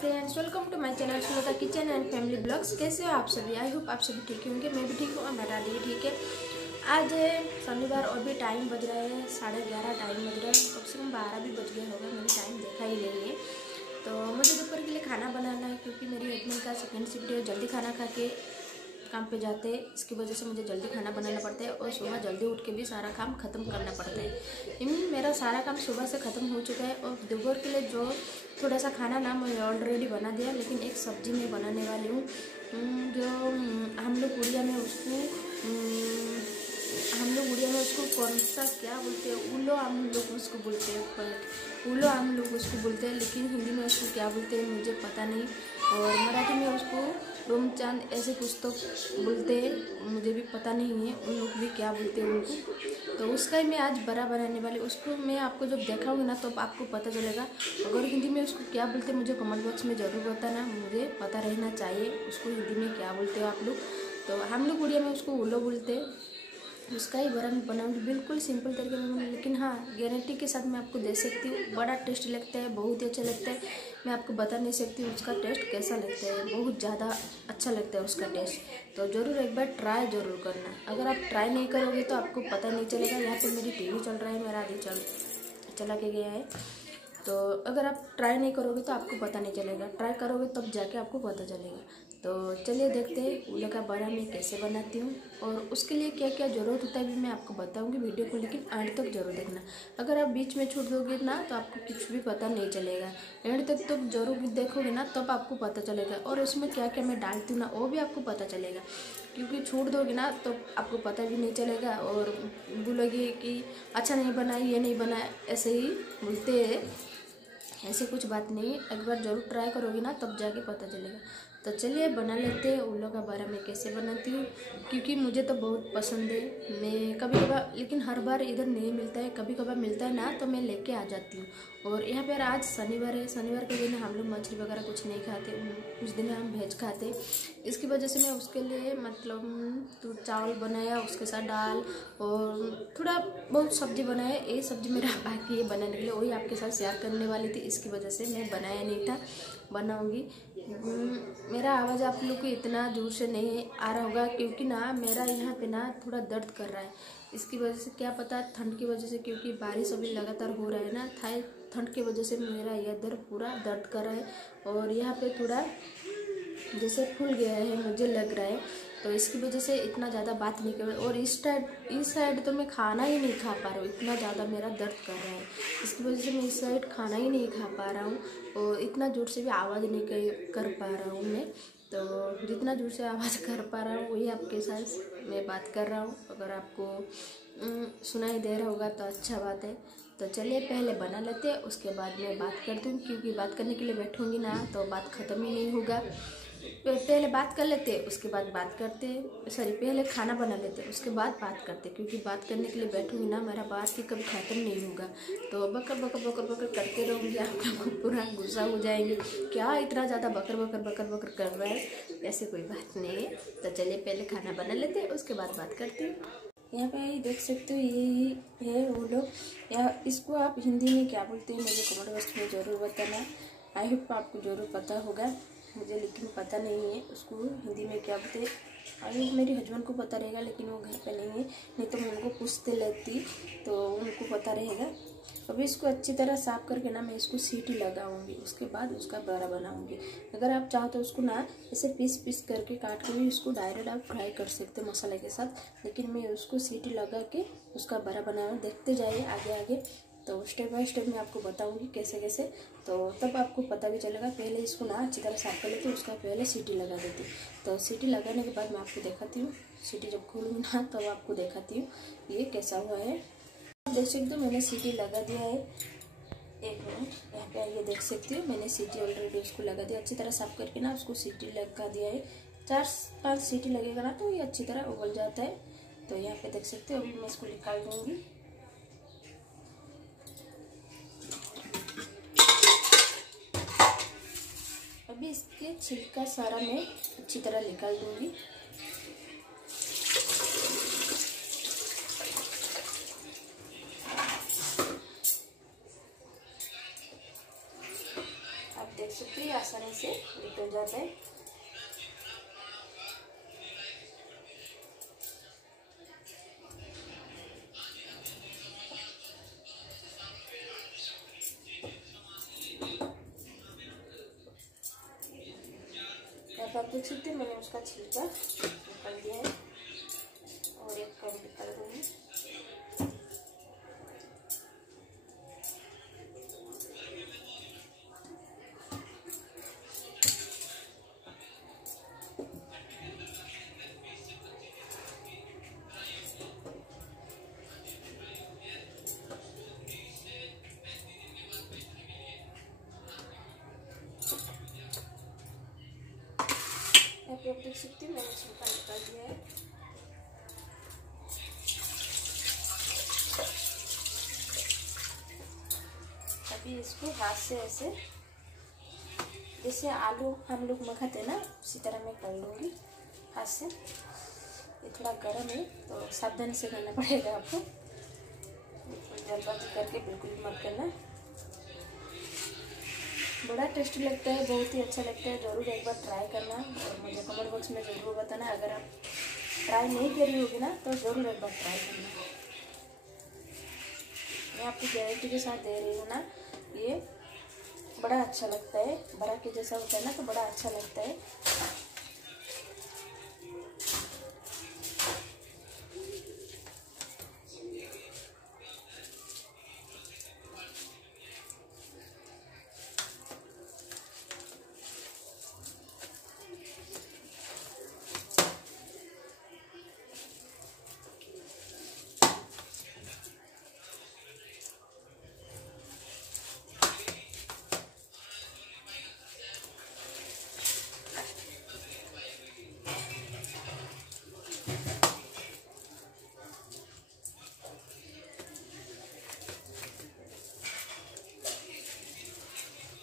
Friends, welcome to my channel Sunita kitchen and family blogs. कैसे हो आप सभी? आई होप आप सभी ठीक होंगे। मैं भी ठीक हूँ और मेरा भी ठीक है। आज है शनिवार और भी टाइम बज रहा है 11:30 टाइम बज रहा है। कम से कम 12 भी बज गए होगा, मैंने टाइम देखा ही नहीं है। तो मुझे दोपहर के लिए खाना बनाना है क्योंकि मेरी हस्बैंड का सेकंड शिफ्ट है। जल्दी खाना खा के काम पे जाते हैं, इसकी वजह से मुझे जल्दी खाना बनाना पड़ता है और सुबह जल्दी उठ के भी सारा काम ख़त्म करना पड़ता है। मेरा सारा काम सुबह से ख़त्म हो चुका है और दोपहर के लिए जो थोड़ा सा खाना ना मैं ऑलरेडी बना दिया, लेकिन एक सब्जी मैं बनाने वाली हूँ जो हम लोग उड़िया में उसको कौन सा क्या बोलते हैं, उलो हम लोग उसको बोलते हैं, उलो हम लोग उसको बोलते हैं, लेकिन हिंदी में उसको क्या बोलते हैं मुझे पता नहीं। और मराठी में उसको रोमचांद ऐसे कुछ तो बोलते हैं, मुझे भी पता नहीं है उन लोग भी क्या बोलते हैं उनको। तो उसका ही मैं आज बड़ा बनाने वाली। उसको मैं आपको जब दिखाऊंगी ना तो आपको पता चलेगा। अगर हिंदी में उसको क्या बोलते हैं मुझे कमेंट बॉक्स में ज़रूर बताना, मुझे पता रहना चाहिए उसको हिंदी में क्या बोलते हो आप लोग। तो हम लोग उड़िया में उसको उलो बोलते हैं। उसका ही बड़ा बनाऊंगी, बिल्कुल सिंपल तरीके में, लेकिन हाँ गारंटी के साथ मैं आपको दे सकती हूँ बड़ा टेस्ट लगता है, बहुत ही अच्छा लगता है। मैं आपको बता नहीं सकती उसका टेस्ट कैसा लगता है, बहुत ज़्यादा अच्छा लगता है उसका टेस्ट। तो ज़रूर एक बार ट्राई ज़रूर करना। अगर आप ट्राई नहीं करोगे तो आपको पता नहीं चलेगा। यहाँ पे मेरी टीवी चल रहा है, मेरा आदि चला के गया है। तो अगर आप ट्राई नहीं करोगे तो आपको पता नहीं चलेगा, ट्राई करोगे तब जाके आपको पता चलेगा। तो चलिए देखते हैं उलो का बड़ा मैं कैसे बनाती हूँ और उसके लिए क्या क्या ज़रूरत होता है भी मैं आपको बताऊँगी वीडियो को, लेकिन एंड तक जरूर देखना। अगर आप बीच में छूट दोगे ना तो आपको कुछ भी पता नहीं चलेगा। एंड तक तो जरूर देखोगे ना तब आपको पता चलेगा और उसमें क्या क्या मैं डालती हूँ ना वो भी आपको पता चलेगा। क्योंकि छूट दोगे ना तो आपको पता भी नहीं चलेगा और बोलोगे कि अच्छा नहीं बना, ये नहीं बना, ऐसे ही बोलते हैं। ऐसे कुछ बात नहीं है, एक बार ज़रूर ट्राई करोगे ना तब जाके पता चलेगा। तो चलिए बना लेते हैं उलो का बड़ा मैं कैसे बनाती हूँ, क्योंकि मुझे तो बहुत पसंद है। मैं कभी कभार, लेकिन हर बार इधर नहीं मिलता है, कभी कभार मिलता है ना तो मैं लेके आ जाती हूँ। और यहाँ पर आज शनिवार है, शनिवार के दिन हम लोग मछली वगैरह कुछ नहीं खाते, उस दिन हम वेज खाते। इसकी वजह से मैं उसके लिए मतलब तो चावल बनाया, उसके साथ दाल और थोड़ा बहुत सब्जी बनाया। ये सब्जी मेरा बाकी है बनाने के लिए, वही आपके साथ शेयर करने वाली थी, इसकी वजह से मैं बनाया नहीं था, बनाऊंगी। मेरा आवाज़ आप लोग को इतना जोर से नहीं आ रहा होगा क्योंकि ना मेरा यहाँ पे ना थोड़ा दर्द कर रहा है। इसकी वजह से क्या पता ठंड की वजह से, क्योंकि बारिश अभी लगातार हो रहा है ना, ठंड की वजह से मेरा यह दर्द पूरा दर्द कर रहा है और यहाँ पे थोड़ा जैसे फूल गया है मुझे लग रहा है। तो इसकी वजह से इतना ज़्यादा बात नहीं कर, और इस साइड तो मैं खाना ही नहीं खा पा रहा हूँ, इतना ज़्यादा मेरा दर्द कर रहा है। इसकी वजह से मैं इस साइड खाना ही नहीं खा पा रहा हूँ और इतना जोर से भी आवाज़ नहीं कर पा रहा हूँ मैं। तो जितना जोर से आवाज़ कर पा रहा हूँ वही आपके साथ मैं बात कर रहा हूँ। अगर आपको सुनाई दे रहा होगा तो अच्छा बात है। तो चलिए पहले बना लेते हैं, उसके बाद मैं बात करती हूँ, क्योंकि बात करने के लिए बैठूँगी ना तो बात ख़त्म ही नहीं होगा। पहले बात कर लेते हैं उसके बाद बात करते, सॉरी पहले खाना बना लेते हैं उसके बाद बात करते, क्योंकि बात करने के लिए बैठूंगी ना मेरा बात की कभी ख़त्म नहीं होगा। तो बकर बकर बकर बकर करते रहूँगी, आप लोग को पूरा गुस्सा हो जाएंगे, क्या इतना ज़्यादा बकर बकर बकर बकर कर रहा है। ऐसे कोई बात नहीं है। तो चलिए पहले खाना बना लेते हैं उसके बाद बात करते हैं। यहाँ पे देख सकते हो यही है वो लोग, या इसको आप हिंदी में क्या बोलते हैं मुझे कमेंट बॉक्स में ज़रूर बताना। आई होप आपको ज़रूर पता होगा, मुझे लेकिन पता नहीं है उसको हिंदी में क्या बोलते हैं। आई मेरे हस्बैंड को पता रहेगा, लेकिन वो घर पे नहीं है, नहीं तो मैं उनको पूछते लेती तो उनको पता रहेगा। अभी इसको अच्छी तरह साफ़ करके ना मैं इसको सीटी लगाऊंगी, उसके बाद उसका बड़ा बनाऊंगी। अगर आप चाहो तो उसको ना ऐसे पीस करके काट के भी इसको डायरेक्ट आप फ्राई कर सकते हैं मसाले के साथ, लेकिन मैं उसको सीटी लगा के उसका बड़ा बनाऊँ। देखते जाइए आगे आगे, तो स्टेप बाय स्टेप मैं आपको बताऊंगी कैसे कैसे, तो तब आपको पता भी चलेगा। पहले इसको ना अच्छी तरह साफ कर लेती हूँ, उसका पहले सीटी लगा देती हूँ। तो सीटी लगाने के बाद मैं आपको दिखाती हूँ, सीटी जब खोलूँगी ना तब आपको दिखाती हूँ ये कैसा हुआ है। देख सकते हो मैंने सीटी लगा दिया है। एक मिनट, यहाँ पे आइए, देख सकते हो मैंने सीटी ऑलरेडी उसको लगा दिया। अच्छी तरह साफ करके ना उसको सीटी लगा दिया है। 4-5 सीटी लगेगा ना तो ये अच्छी तरह उबल जाता है। तो यहाँ पे देख सकते हो, अभी मैं इसको निकाल दूँगी। अभी इसके छिलका सारा मैं अच्छी तरह निकाल दूंगी। आप देख सकते हैं आसानी से निकल जाता है। आप देख सकते हैं मैंने उसका छिलका निकाल दिया है और एक कम निकाल दूंगी। आप देख सकते हैं मैंने छिलका निकाल दिया है। अभी इसको हाथ से ऐसे, जैसे आलू हम लोग मखाते हैं ना, उसी तरह मैं कर लूँगी हाथ से। ये थोड़ा गर्म है तो सावधानी से करना पड़ेगा आपको, जल्दबाजी करके बिल्कुल भी मत करना। बड़ा टेस्टी लगता है, बहुत ही अच्छा लगता है। ज़रूर एक बार ट्राई करना और मुझे कमेंट बॉक्स में ज़रूर बताना। अगर आप ट्राई नहीं करी होगी ना तो ज़रूर एक बार ट्राई करना। मैं आपको गारंटी के साथ दे रही हूँ ना, ये बड़ा अच्छा लगता है। बड़ा के जैसा होता है ना तो बड़ा अच्छा लगता है।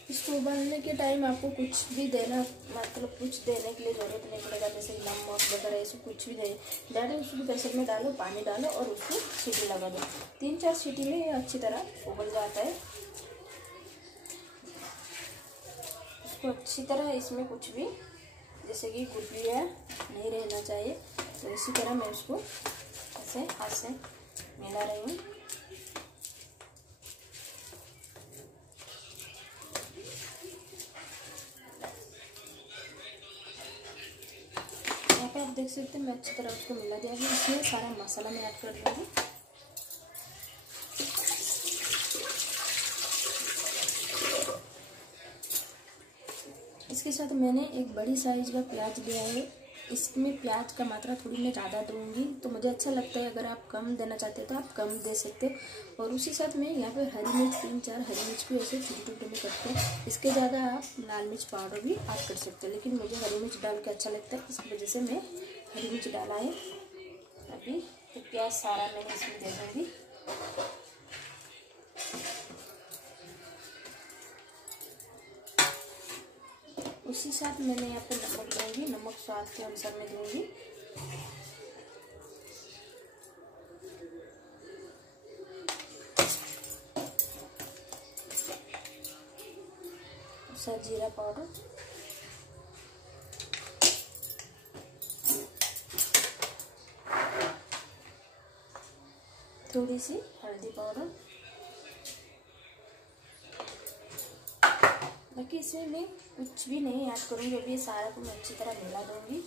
इसको उबालने के टाइम आपको कुछ भी देना, मतलब कुछ देने के लिए ज़रूरत नहीं पड़ेगा, जैसे नमक वगैरह ऐसे कुछ भी डायरेक्ट उसको प्रेशर में डालो, पानी डालो और उसको सीटी लगा दो। 3-4 सीटी में ये अच्छी तरह उबल जाता है। इसको अच्छी तरह, इसमें कुछ भी जैसे कि गुठलियाँ नहीं रहना चाहिए, तो इसी तरह मैं उसको ऐसे हाथ से मिला रही हूँ। आप देख सकते हैं मैं अच्छी तरह उसको मिला दिया है। इसमें सारा मसाला मैं ऐड कर दूँगी। इसके साथ मैंने एक बड़ी साइज का प्याज लिया है। इसमें प्याज का मात्रा थोड़ी मैं ज़्यादा दूँगी, तो मुझे अच्छा लगता है। अगर आप कम देना चाहते हैं तो आप कम दे सकते हैं। और उसी साथ में यहाँ पर हरी मिर्च 3-4 हरी मिर्च को ऐसे छोटे छोटे में कट के, इसके ज़्यादा आप लाल मिर्च पाउडर भी ऐड कर सकते हैं, लेकिन मुझे हरी मिर्च डाल के अच्छा लगता है, इस वजह से मैं हरी मिर्च डाला है। अभी तो प्याज सारा मैंने इसमें दे दूँगी। उसी साथ मैंने यहाँ पे नमक दूँगी, नमक स्वाद के अनुसार मैं दूँगी। उसका जीरा पाउडर, थोड़ी सी हल्दी पाउडर। बाकी इसमें मैं कुछ भी नहीं ऐड करूँगी। अभी ये सारा को मैं अच्छी तरह मिला दूँगी।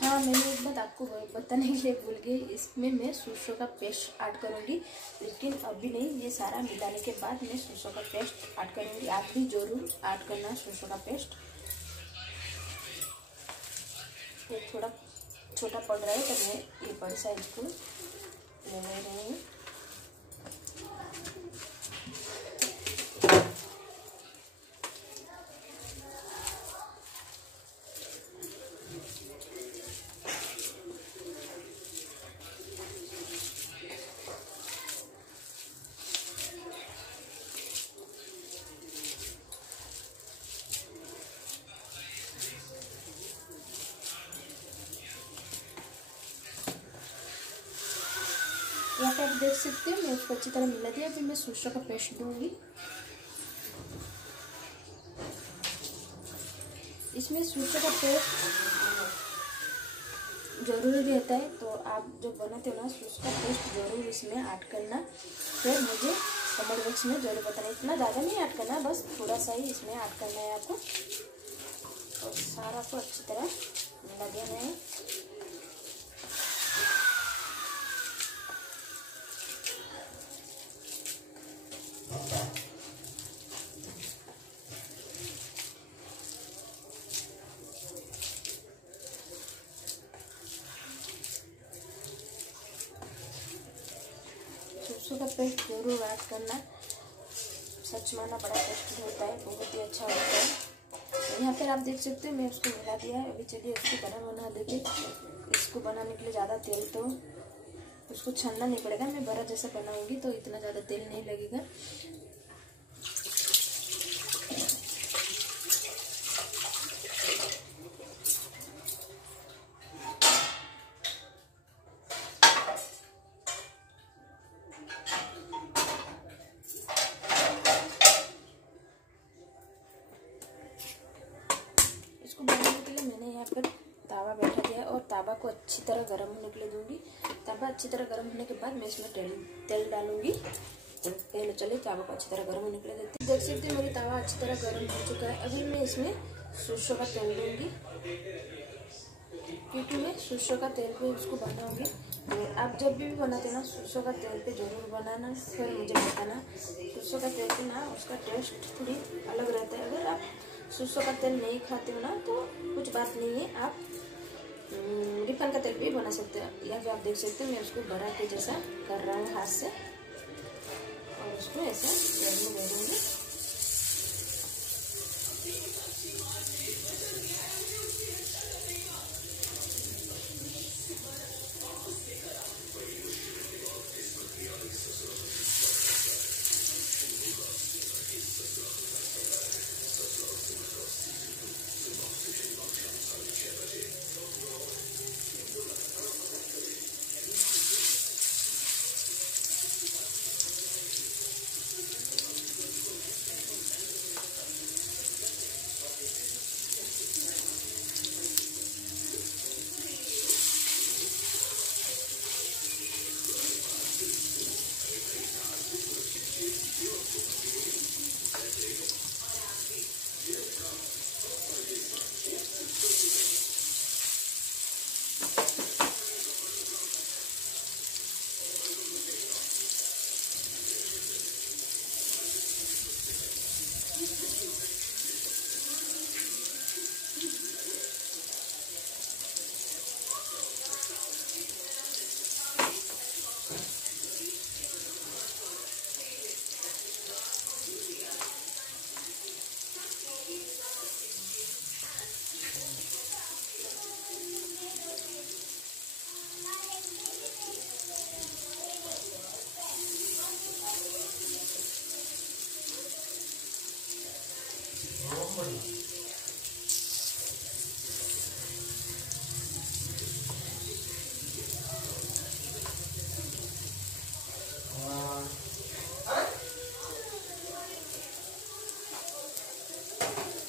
हाँ, मैंने एक बात आपको बताने के लिए भूल गई, इसमें मैं सरसों का पेस्ट ऐड करूँगी, लेकिन अभी नहीं। ये सारा मिलाने के बाद मैं सरसों का पेस्ट ऐड करूँगी। आप भी जरूर ऐड करना सरसों का पेस्ट। ये थोड़ा छोटा पड़ रहा है तो मैं ये बड़ी साइज को ले रही हूँ। यहाँ पे आप देख सकते हैं मैं उसको अच्छी तरह मिला दिया। अभी मैं सरसों का पेस्ट दूंगी। इसमें सरसों का पेस्ट ज़रूरी रहता है, तो आप जब बनाते हो ना सरसों का पेस्ट ज़रूर इसमें ऐड करना। फिर मुझे कमेंट बॉक्स में ज़रूर बताना। इतना ज़्यादा नहीं ऐड करना, बस थोड़ा सा ही इसमें ऐड करना है आपको। और सारा को अच्छी तरह मिला देना है। सरसों का पेस्ट जरूर ऐड करना। सच माना बड़ा टेस्टी होता है, बहुत ही अच्छा होता है। यहाँ पर आप देख सकते हो मैं उसको मिला दिया है। अभी चलिए उसको बना देते। इसको बनाने के लिए ज़्यादा तेल तो उसको छानना नहीं पड़ेगा। मैं बड़ा जैसा बनाऊंगी तो इतना ज़्यादा तेल नहीं लगेगा। इसको बनाने के लिए मैंने यहाँ पर तावा बैठा दिया है और तावा को अच्छी तरह गर्म होने के लिए दूंगी। तावा अच्छी तरह गर्म होने के बाद मैं इसमें तेल डालूंगी। तो पहले चलिए तावा को अच्छी तरह गर्म होने के लिए देती हूँ। देख सकते हैं मेरी तावा अच्छी तरह गर्म हो चुका है। अभी मैं इसमें सरसों का तेल दूंगी, क्योंकि मैं सरसों का तेल पे उसको बनाऊंगी। तो आप जब भी बनाते ना सरसों का तेल पे जरूर बनाना, फिर मुझे बताना। सरसों का तेल पे ना उसका टेस्ट थोड़ी अलग रहता है। अगर आप सरसों का तेल नहीं खाते हो ना तो कुछ बात नहीं है, आप रिफाइंड का तेल भी बना सकते हैं। यहाँ पे आप देख सकते हैं मैं उसको बड़ा के जैसा कर रहा हूँ हाथ से, और उसको ऐसा तेल में दे दूँगी।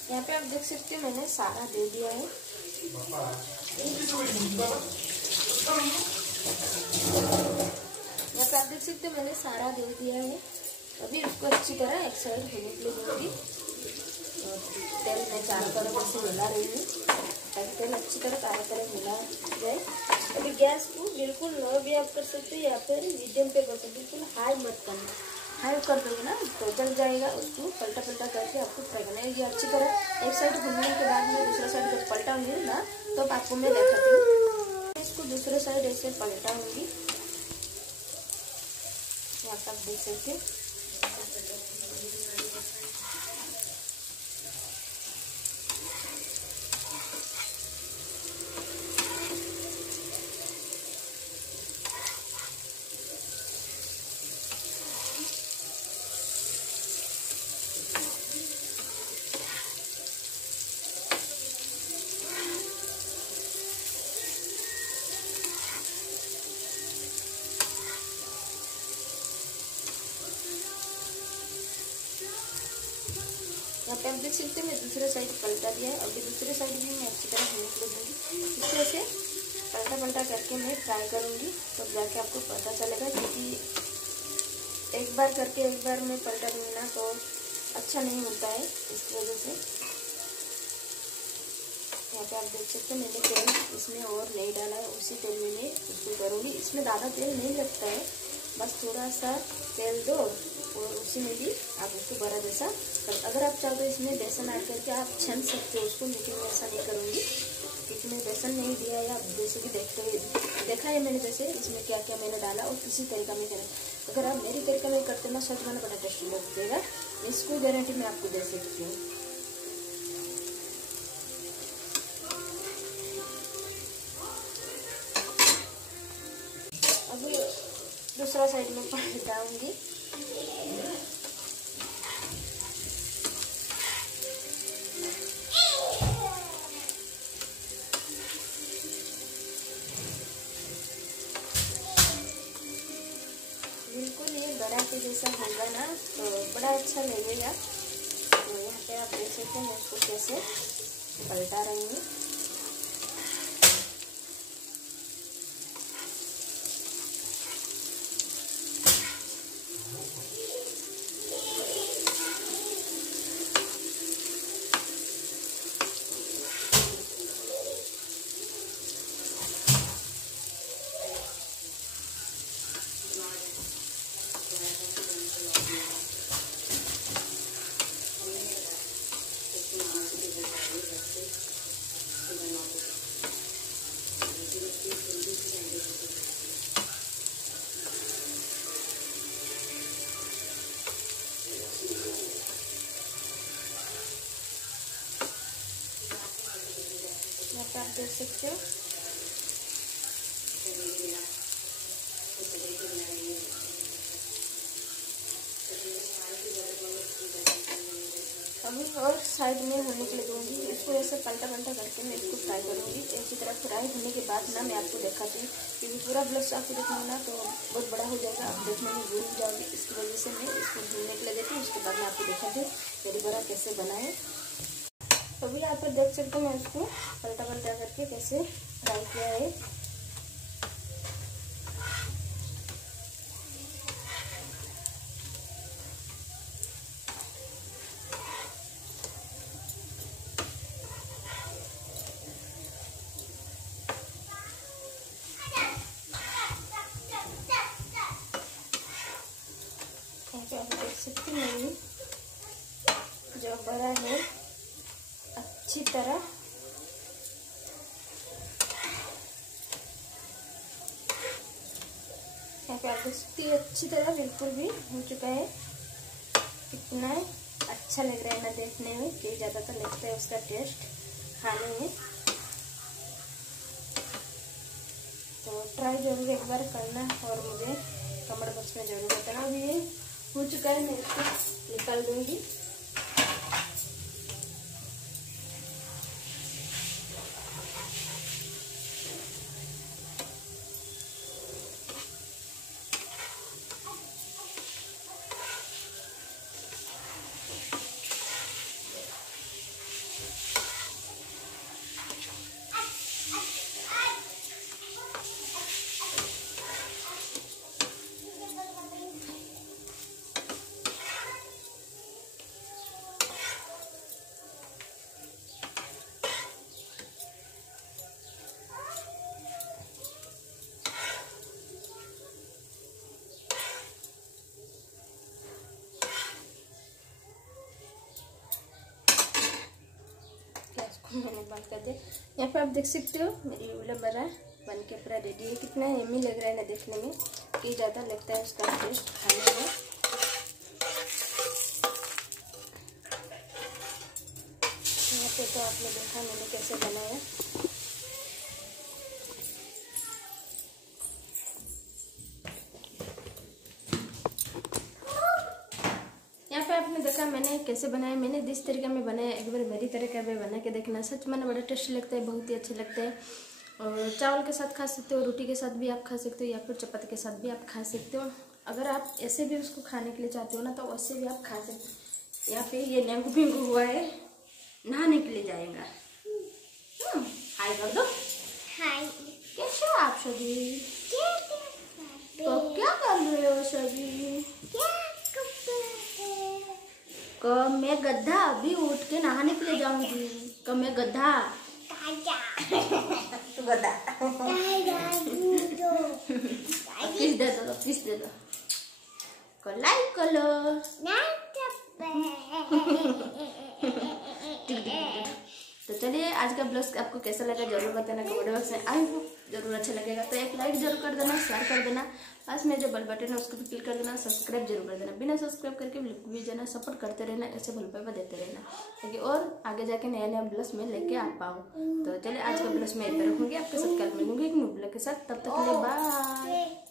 यहाँ पे आप देख सकते हो मैंने सारा दे दिया है। यहाँ पे आप देख सकते हो मैंने सारा दे दिया है। अभी उसको अच्छी तरह एक साइड होने के लिए दूंगी। तेल मैं चारों तरफ से मिला रही हूँ ताकि तेल अच्छी तरह चारों तरफ मिला जाए। अभी गैस को बिल्कुल लो भी आप कर सकते हो या फिर मीडियम पे कर सकते हो। बिल्कुल हाई मत करना, हाई कर दोगे ना तो जल जाएगा। उसको पलटा पलटा करके आपको फ्राई करना है। ये अच्छी तरह एक साइड भूनने के बाद में दूसरा साइड जब पलटाऊंगी ना तो आपको मैं दिखाती हूँ। इसको दूसरे साइड ऐसे पलटाऊंगी। यहाँ तक देख सकते हैं। यहाँ पे आप देख सकते हैं मैं दूसरे साइड पलटा दिया है। अभी दूसरे साइड भी मैं अच्छी तरह होने के लिए दूँगी। इस तरह से पलटा पलटा करके मैं फ्राई करूँगी, तब तो जाके आपको पता चलेगा। क्योंकि एक बार करके एक बार में पलटा दूँगी ना तो अच्छा नहीं होता है, इस वजह से। यहाँ पे आप देख सकते हैं मैंने तेल इसमें और नहीं डाला है, उसी तेल में मैं उसको करूँगी। इसमें ज़्यादा तेल नहीं लगता है, बस थोड़ा सा तेल दो और उसी में भी आप उसको बड़ा जैसा अगर आप चाहो तो इसमें बेसन ऐड करके आप छन सकते हो उसको, लेकिन मैं ऐसा नहीं करूँगी क्योंकि मैं बेसन नहीं दिया है। आप जैसे कि देखा है मैंने जैसे इसमें क्या क्या मैंने डाला और किसी तरीका में करें। अगर आप मेरी तरीका में करते ना सच में बड़ा टेस्टी लगेगा, इसको गारंटी मैं आपको दे सकती हूँ। अभी दूसरा साइड में पलटाऊंगी। बिल्कुल ये बड़ा के जैसा होगा ना तो बड़ा अच्छा लगेगा। तो यहाँ पे आप देख सकते हैं मैं इसको कैसे पलटा रही हूँ। आप देख सकते हो अभी और साइड में होने के लिए दूँगी। इसको ऐसे पलटा पलटा करके मैं इसको फ्राई करूँगी। इसी तरह फ्राई होने के बाद ना मैं आपको दिखाती हूँ, क्योंकि पूरा ब्लॉग से आपको देखना ना तो बहुत बड़ा हो जाएगा, आप देखने में भूल जाओगे। इसकी वजह से मैं इसको भूनने के लिए देती हूँ। उसके बाद मैं आपको दिखाती हूँ मेरी बड़ा कैसे बनाए। तो अभी यहाँ पर देख सकते हो मैं उसको पलटा पलटा करके कैसे फ्राई किया है। आप देख सकते हैं जो बड़ा है अच्छी तरह यहाँ पे आप देख सकते हैं अच्छी तरह बिल्कुल भी हो चुका है। कितना अच्छा लग रहा है ना देखने में, कि ज़्यादातर लगता है उसका टेस्ट खाने में। तो ट्राई जरूर एक बार करना और मुझे कमेंट बॉक्स में जरूर बताना। अभी ये हो चुका है, मैं इसको निकाल दूंगी। मैंने बंद कर दिया। यहाँ पे आप देख सकते हो मेरी उल्ला बड़ा बन के पूरा रेडी है। कितना यम्मी लग रहा है ना देखने में, कि ज़्यादा लगता है उसका टेस्ट खाने में। यहाँ पे तो आपने देखा मैंने कैसे बनाया। आपने देखा मैंने कैसे बनाया, मैंने जिस तरीके में बनाया एक बार मेरी तरीके में बना के देखना, सच में बड़ा टेस्टी लगता है, बहुत ही अच्छे लगते हैं। और चावल के साथ खा सकते हो, रोटी के साथ भी आप खा सकते हो, या फिर चपाती के साथ भी आप खा सकते हो। अगर आप ऐसे भी उसको खाने के लिए चाहते हो ना तो वैसे भी आप खा सकते हो। यहाँ पे ये नींबू भिंगू हुआ है, नहाने के लिए जाएगा। हाय कर दो। हाय। कैसे हो आप सभी? तो क्या कर रहे हो सभी? कब मैं गधा अभी उठ के नहाने के लिए जाऊंगी। कब मैं गधा तू गधा किस दे दो, किस दे दो। लाइक कलर तो चलिए आज का ब्लॉग आपको कैसा लगा जरूर बताना कमेंट बॉक्स में। आई होप जरूर अच्छा लगेगा तो एक लाइक जरूर कर देना, शेयर कर देना, पास में जो बेल बटन है उसको भी क्लिक कर देना, सब्सक्राइब जरूर कर देना। बिना सब्सक्राइब करके भी जाना, सपोर्ट करते रहना, ऐसे भल पर देते रहना ताकि और आगे जाके नया नया ब्लॉग में लेके आ पाऊँ। तो चलिए आज का ब्लॉग मैं इधर रखूँगी, आपके साथ कल मिलूंगी एक न्यू ब्लॉग के साथ। तब तक के लिए बाय।